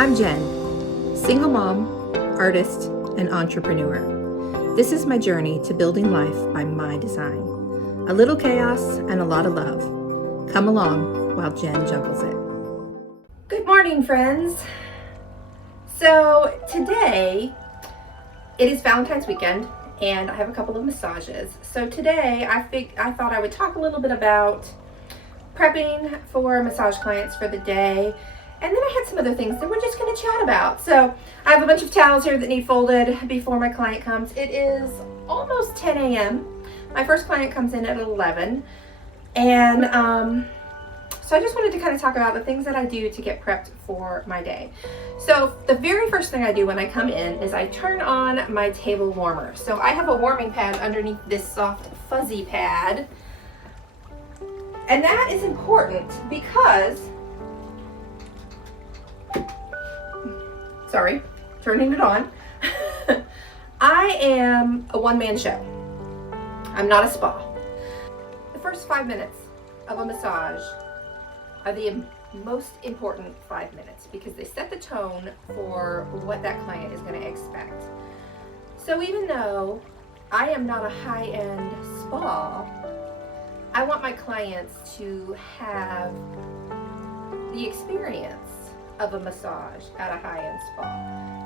I'm Jen, single mom, artist, and entrepreneur. This is my journey to building life by my design. A little chaos and a lot of love. Come along while Jen juggles it. Good morning, friends. So today, it is Valentine's weekend, and I have a couple of massages. So today, I thought I would talk a little bit about prepping for massage clients for the day. And then I had some other things that we're just going to chat about. So I have a bunch of towels here that need folded before my client comes. It is almost 10 a.m. My first client comes in at 11. And so I just wanted to kind of talk about the things that I do to get prepped for my day. So the very first thing I do when I come in is I turn on my table warmer. So I have a warming pad underneath this soft fuzzy pad. And that is important because sorry, turning it on. I am a one-man show. I'm not a spa. The first 5 minutes of a massage are the most important 5 minutes because they set the tone for what that client is going to expect. So even though I am not a high-end spa, I want my clients to have the experience of a massage at a high-end spa.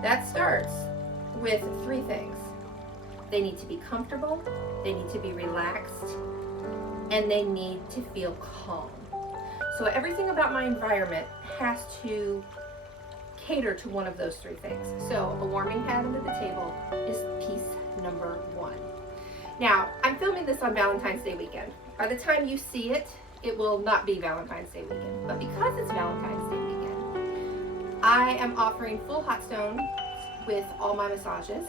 That starts with 3 things. They need to be comfortable, they need to be relaxed, and they need to feel calm. So everything about my environment has to cater to one of those 3 things. So a warming pad under the table is piece number 1. Now, I'm filming this on Valentine's Day weekend. By the time you see it, it will not be Valentine's Day weekend. But because it's Valentine's Day weekend, I am offering full hot stone with all my massages,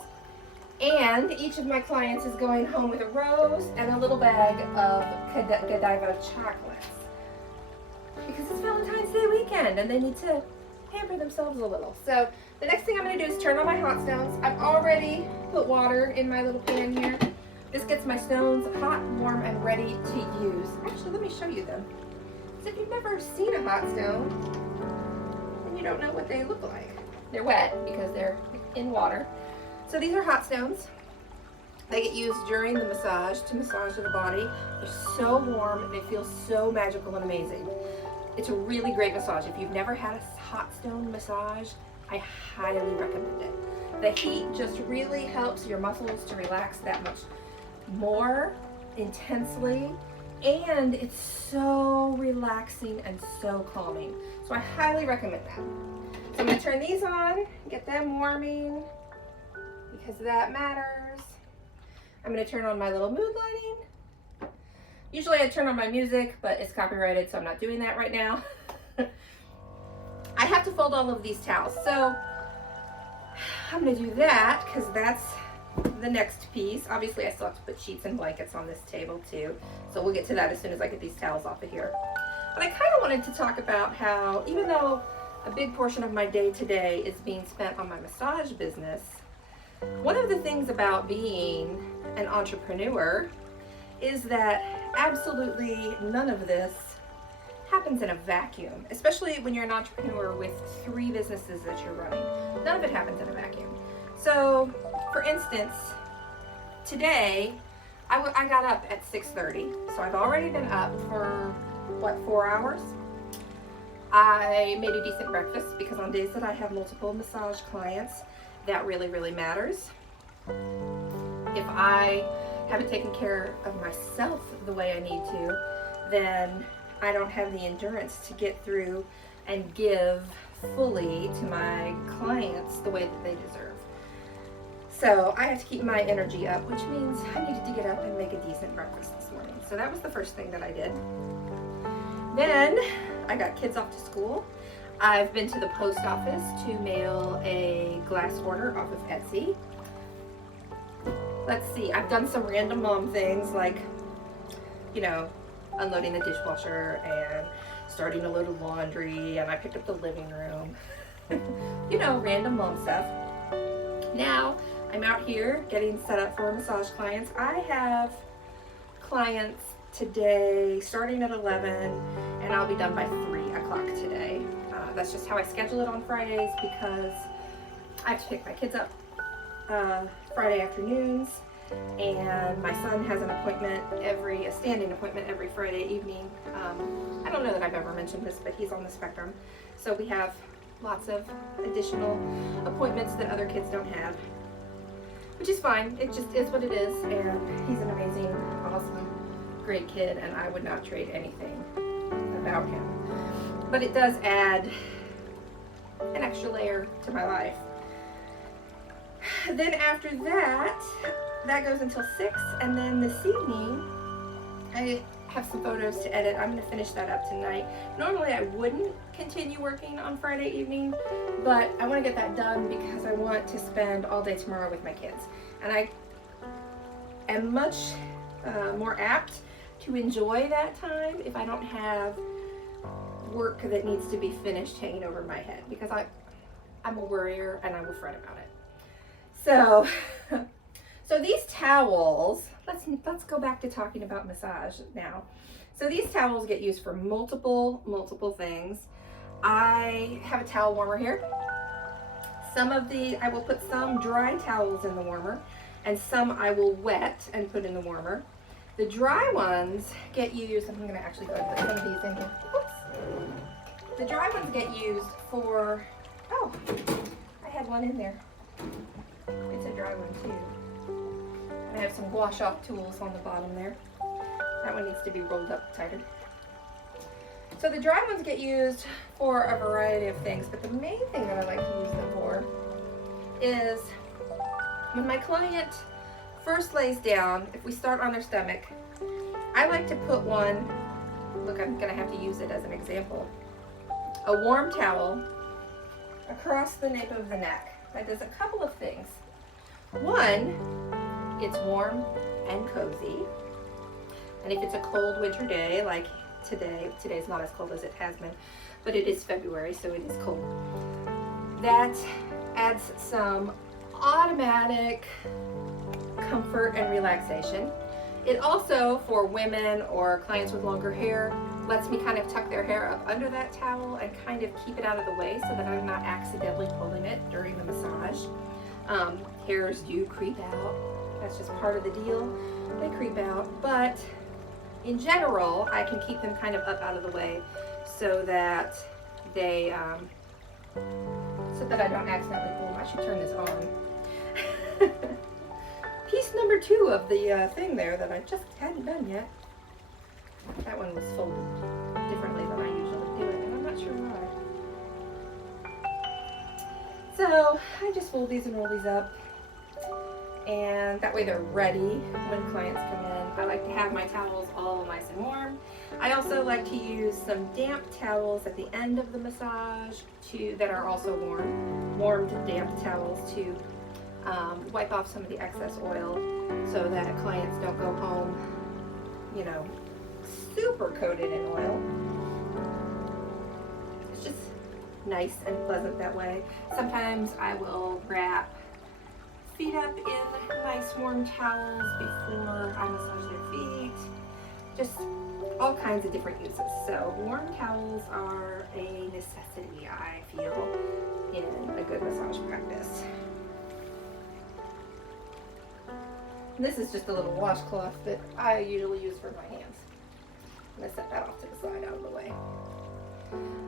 and each of my clients is going home with a rose and a little bag of Godiva chocolates because it's Valentine's Day weekend and they need to pamper themselves a little. So the next thing I'm going to do is turn on my hot stones. I've already put water in my little pan here. This gets my stones hot, warm, and ready to use. Actually, let me show you them. So if you've never seen a hot stone, you don't know what they look like. They're wet because they're in water. So these are hot stones. They get used during the massage to massage the body. They're so warm and they feel so magical and amazing. It's a really great massage. If you've never had a hot stone massage, I highly recommend it. The heat just really helps your muscles to relax that much more intensely, and it's so relaxing and so calming. So I highly recommend that. So I'm going to turn these on, get them warming, because that matters. I'm going to turn on my little mood lighting. Usually I turn on my music, but it's copyrighted, so I'm not doing that right now. I have to fold all of these towels, so I'm going to do that because that's the next piece. Obviously I still have to put sheets and blankets on this table too, so we'll get to that as soon as I get these towels off of here. But I kind of wanted to talk about how, even though a big portion of my day today is being spent on my massage business, one of the things about being an entrepreneur is that absolutely none of this happens in a vacuum, especially when you're an entrepreneur with 3 businesses that you're running. None of it happens in a vacuum. So, for instance, today I got up at 6:30, so I've already been up for 4 hours. I made a decent breakfast because on days that I have multiple massage clients, that really, really matters. If I haven't taken care of myself the way I need to, then I don't have the endurance to get through and give fully to my clients the way that they deserve. So I have to keep my energy up, which means I needed to get up and make a decent breakfast this morning. So that was the first thing that I did. Then I got kids off to school. I've been to the post office to mail a glass order off of Etsy. Let's see, I've done some random mom things like, unloading the dishwasher and starting a load of laundry, and I picked up the living room. Random mom stuff. Now I'm out here getting set up for massage clients. I have clients today starting at 11, and I'll be done by 3 o'clock today. That's just how I schedule it on Fridays because I have to pick my kids up Friday afternoons, and my son has an appointment a standing appointment every Friday evening. I don't know that I've ever mentioned this, but he's on the spectrum. So we have lots of additional appointments that other kids don't have, which is fine. It just is what it is, and he's an amazing, awesome, great kid, and I would not trade anything about him. But it does add an extra layer to my life. Then after that, that goes until 6, and then this evening, I have some photos to edit. I'm going to finish that up tonight. Normally I wouldn't continue working on Friday evening, but I want to get that done because I want to spend all day tomorrow with my kids. And I am much more apt to enjoy that time if I don't have work that needs to be finished hanging over my head, because I'm a worrier and I will fret about it. So, so these towels, let's go back to talking about massage now. So these towels get used for multiple things. I have a towel warmer here. I will put some dry towels in the warmer, and some I will wet and put in the warmer. The dry ones get used, I'm gonna actually go ahead and put some of these in here. Oops. The dry ones get used for, oh, I had one in there. It's a dry one too. I have some wash off tools on the bottom there. That one needs to be rolled up tighter. So the dry ones get used for a variety of things, but the main thing that I like to use them for is when my client first lays down, if we start on their stomach, I like to put one, look, I'm gonna have to use it as an example, a warm towel across the nape of the neck. That does a couple of things. One, it's warm and cozy. And if it's a cold winter day, like today's not as cold as it has been, but it is February, so it is cold. That adds some automatic comfort and relaxation. It also, for women or clients with longer hair, lets me kind of tuck their hair up under that towel and kind of keep it out of the way so that I'm not accidentally pulling it during the massage. Hairs do creep out. That's just part of the deal. They creep out, but in general, I can keep them kind of up out of the way so that they, so that I don't accidentally pull them. I should turn this on. Piece number 2 of the thing there that I just hadn't done yet. That one was folded differently than I usually do it, and I'm not sure why. So I just fold these and roll these up, and that way they're ready when clients come in. I like to have my towels all nice and warm. I also like to use some damp towels at the end of the massage that are also warmed damp towels to wipe off some of the excess oil so that clients don't go home, you know, super coated in oil. It's just nice and pleasant that way. Sometimes I will wrap feet up in nice warm towels before I massage their feet. Just all kinds of different uses. So warm towels are a necessity, I feel, in a good massage practice. And this is just a little washcloth that I usually use for my hands. I'm going to set that off to the side out of the way.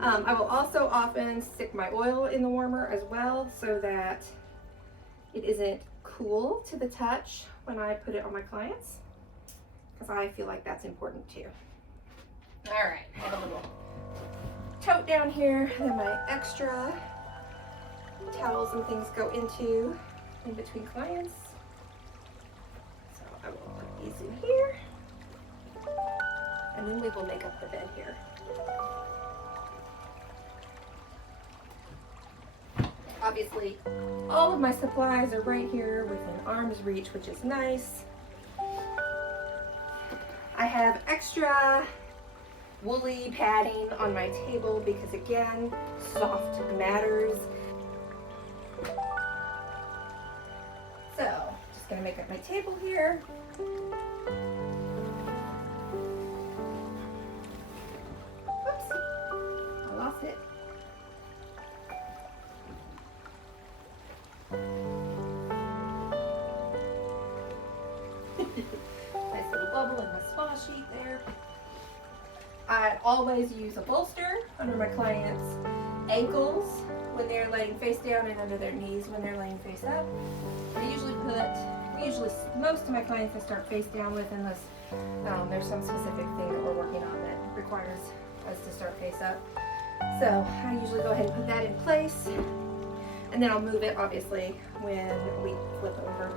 I will also often stick my oil in the warmer as well so that it isn't cool to the touch when I put it on my clients, because I feel like that's important too. All right, I have a little tote down here that my extra towels and things go into in between clients. So I will put these in here, and then we will make up the bed here. Obviously, all of my supplies are right here within arm's reach, which is nice. I have extra woolly padding on my table because, again, soft matters. So, just gonna make up my table here. Oops, I lost it. always use a bolster under my clients' ankles when they're laying face down and under their knees when they're laying face up. Most of my clients I start face down with, unless there's some specific thing that we're working on that requires us to start face up. So I usually go ahead and put that in place, and then I'll move it obviously when we flip over.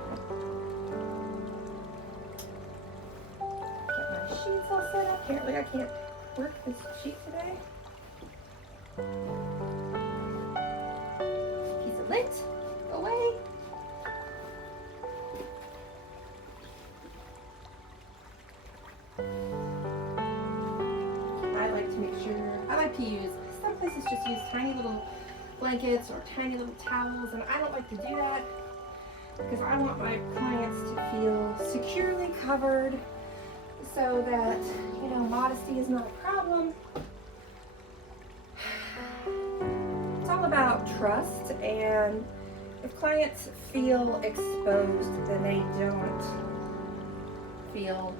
Get my sheets all set up. Apparently I can't work this sheet today. Piece of lint, away. I like to use, some places just use tiny little blankets or tiny little towels, and I don't like to do that because I want my clients to feel securely covered so that, you know, modesty is not a problem. It's all about trust, and if clients feel exposed, then they don't feel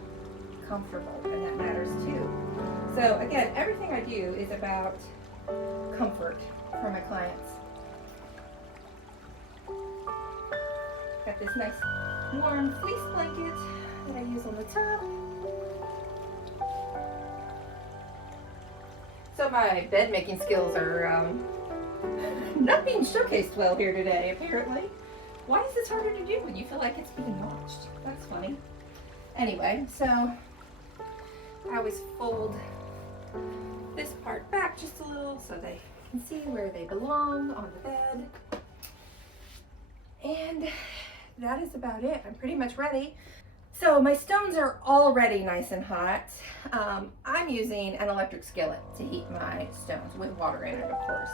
comfortable, and that matters too. So again, everything I do is about comfort for my clients. Got this nice warm fleece blanket that I use on the top. So my bed making skills are not being showcased well here today, apparently. Why is this harder to do when you feel like it's being watched? That's funny. Anyway, so I always fold this part back just a little so they can see where they belong on the bed. And that is about it. I'm pretty much ready. So my stones are already nice and hot. I'm using an electric skillet to heat my stones with water in it, of course,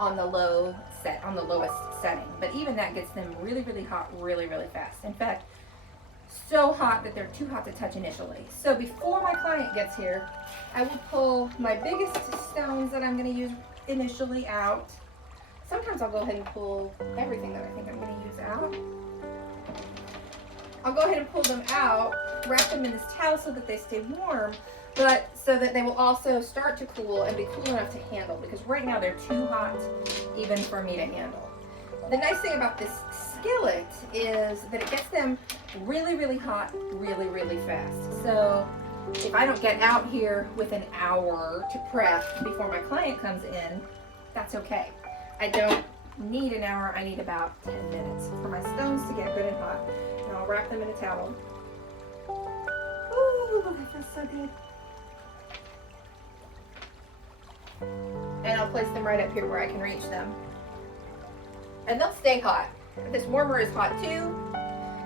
on the lowest setting. But even that gets them really, really hot, really, really fast. In fact, so hot that they're too hot to touch initially. So before my client gets here, I will pull my biggest stones that I'm going to use initially out. Sometimes I'll go ahead and pull everything that I think I'm going to use out. I'll go ahead and pull them out, wrap them in this towel so that they stay warm, but so that they will also start to cool and be cool enough to handle, because right now they're too hot even for me to handle. The nice thing about this skillet is that it gets them really, really hot, really, really fast. So if I don't get out here with an hour to prep before my client comes in, that's okay. I don't need an hour, I need about 10 minutes for my stones to get good and hot. And I'll wrap them in a towel. Ooh, that feels so good. And I'll place them right up here where I can reach them. And they'll stay hot. This warmer is hot too,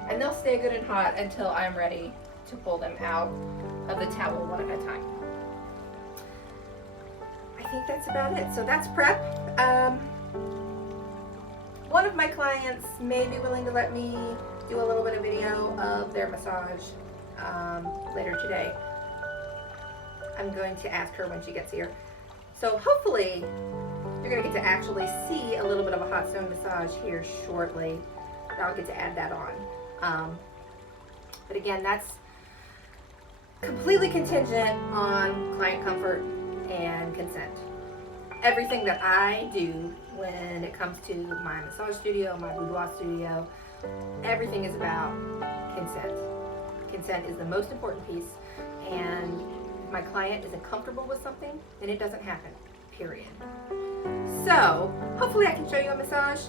and they'll stay good and hot until I'm ready to pull them out of the towel one at a time. I think that's about it. So that's prep. One of my clients may be willing to let me do a little bit of video of their massage later today. I'm going to ask her when she gets here. So hopefully you're going to get to actually see a little bit of a hot stone massage here shortly. I'll get to add that on. But again, that's completely contingent on client comfort and consent. Everything that I do when it comes to my massage studio, my boudoir studio, everything is about consent. Consent is the most important piece, and if my client isn't comfortable with something, then it doesn't happen, period. So hopefully I can show you a massage.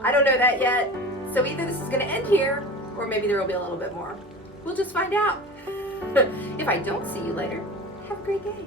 I don't know that yet. So either this is going to end here, or maybe there will be a little bit more. We'll just find out. If I don't see you later, have a great day.